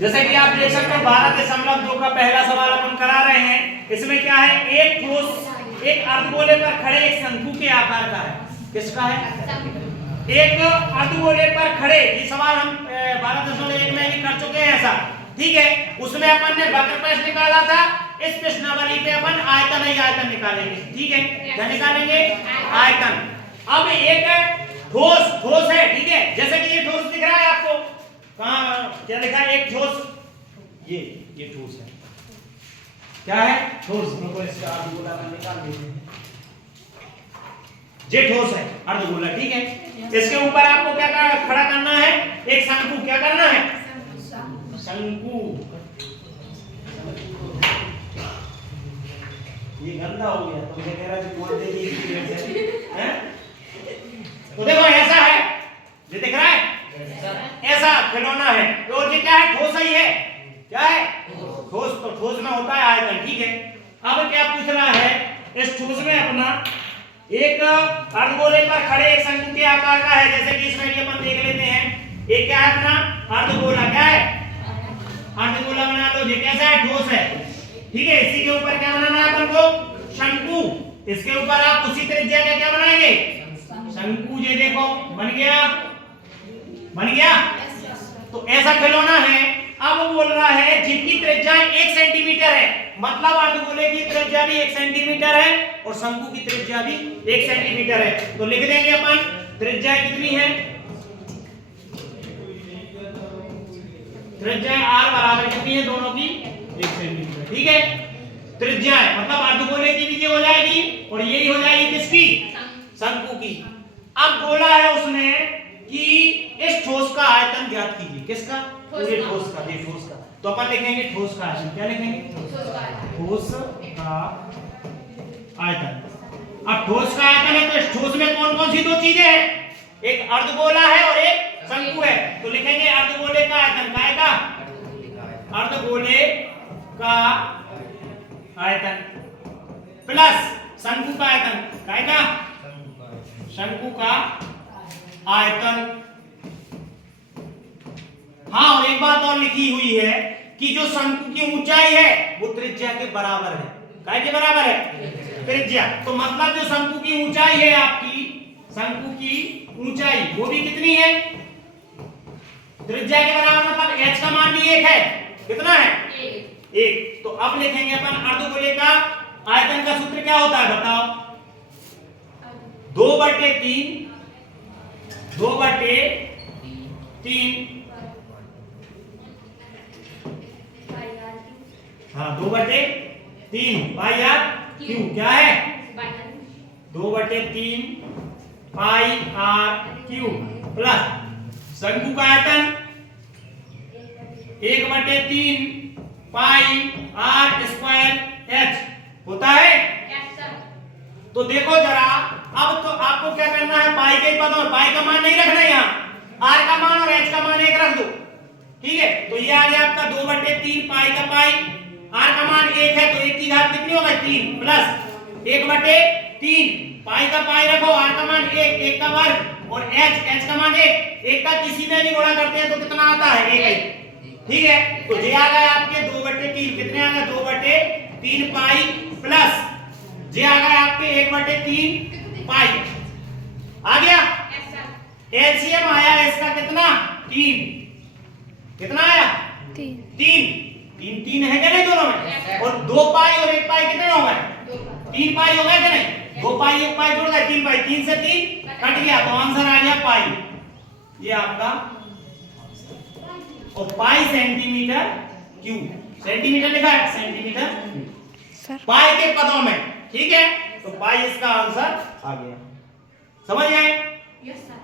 जैसे कि आप देख सकते हो 12.2 का पहला सवाल अपन करा रहे हैं। इसमें क्या है, एक ठोस एक अर्धगोले पर खड़े एक शंकु के आकार का है। किसका है? एक अर्धगोले पर खड़े, ये सवाल हम 12.1 में भी कर चुके हैं ऐसा, ठीक है। उसमें अपन ने वक्र प्रश्न निकाला था, इस प्रश्नावली पे अपन आयतन ही आयतन निकालेंगे, ठीक है। क्या निकालेंगे? आयतन। अब एक ठोस है, ठीक है। जैसे कि ये ठोस दिख रहा है आपको, कहां क्या लिखा है? एक ठोस, ये ठोस है। क्या है? ठोस। इसका अर्धगोला निकाल देते हैं। ये ठोस है, अर्धगोला, ठीक है। इसके ऊपर आपको क्या खड़ा करना है? एक शंकु। क्या करना है? शंकु। ये गंदा हो गया तो मुझे कह रहा है बोल दे हैं। तो देखो ऐसा है, ये दिख रहा है, ऐसा खिलौना है। तो ये क्या है? ठोस ही है। क्या है? ठोस। तो ठोस में होता है आयतन, ठीक है। अब क्या पूछ रहा है? इस ठोस में अपना एक अर्धगोले पर खड़े एक शंकु के आकार का है। जैसे कि इसमें भी अपन देख लेते हैं, एक क्या है अपना अर्धगोला। क्या है? अर्धगोला बना लो। ये कैसा है? ठोस है, ठीक है। इसी के ऊपर क्या बनाना है अपन को? शंकु। इसके ऊपर आप उसी त्रिज्या का क्या बनाएंगे? शंकु। ये देखो बन गया, बन गया। तो ऐसा खिलौना है। अब वो बोल रहा है जिनकी त्रिज्या 1 सेंटीमीटर है, मतलब अर्धगोले की त्रिज्या भी 1 सेंटीमीटर है और शंकु की त्रिज्या भी 1 सेंटीमीटर है। तो लिख देंगे अपन त्रिज्या कितनी है? त्रिज्या r बराबर कितनी है दोनों की? 1 सेंटीमीटर, ठीक है। त्रिज्या है मतलब अर्धगोले की भी ये हो जाएगी और यही हो जाएगी किसकी? शंकु की। अब बोला है उसने कि इस ठोस का आयतन ज्ञात कीजिए। किसका? पूरे ठोस का। ये ठोस का। तो अपन लिखेंगे ठोस का आयतन। क्या लिखेंगे? ठोस का आयतन। अब ठोस का आयतन है तो इस ठोस में कौन कौन सी दो चीजें हैं? एक अर्धगोला है और एक शंकु है। तो लिखेंगे अर्धगोले का आयतन। काय का? अर्धगोले का आयतन प्लस शंकु का आयतन। काय का? शंकु का आयतन। हाँ, और एक बात और लिखी हुई है कि जो शंकु की ऊंचाई है वो त्रिज्या के बराबर है। काय के बराबर है? त्रिज्या। तो मतलब जो शंकु की ऊंचाई है आपकी, शंकु की ऊंचाई वो भी कितनी है? त्रिज्या के बराबर। मतलब h का मान भी 1 है। कितना है? 1। तो अब लिखेंगे अपन अर्धगोले का आयतन का सूत्र क्या होता है बताओ? 2/3 हाँ 2/3 पाई आर क्यू। क्या है? 2/3 पाई आर क्यू प्लस शंकु का आयतन 1/3 पाई आर स्क्वायर एच होता है। तो देखो जरा, अब तो आपको क्या करना है? पाई के पदों में पाई का मान नहीं रखना है, यहाँ आर का मान और एच का मान एक रख दो, ठीक है। तो ये आ गया आपका 2/3 पाई का पाई, आर का मान 1 है तो 1 की घात कितनी होगा? 3 प्लस 1/3 पाई का पाई रखो, आर का मान 1 का वर्ग और एच का मान 1 का किसी में भी गुणा करते हैं तो कितना आता है? 1, ठीक है। तो ये आ गया आपके 2/3। कितने आ गए? 2/3 पाई प्लस ये आ गया आपके 1/3 पाई। आ गया? एलसीएम आया इसका कितना? 3। कितना आया? 3 है क्या नहीं दोनों में? और 2 पाई और 1 पाई कितने हो गए? 3 पाई हो गए क्या नहीं? 2 पाई 1 पाई जोड़ गए 3 पाई। 3 से 3 कट गया तो आंसर आ गया पाई। ये आपका, और पाई सेंटीमीटर क्यूब। सेंटीमीटर लिखा है, सेंटीमीटर पाई के पदों में, ठीक है। तो पाई इसका आंसर आ गया। समझ गए? Yes sir.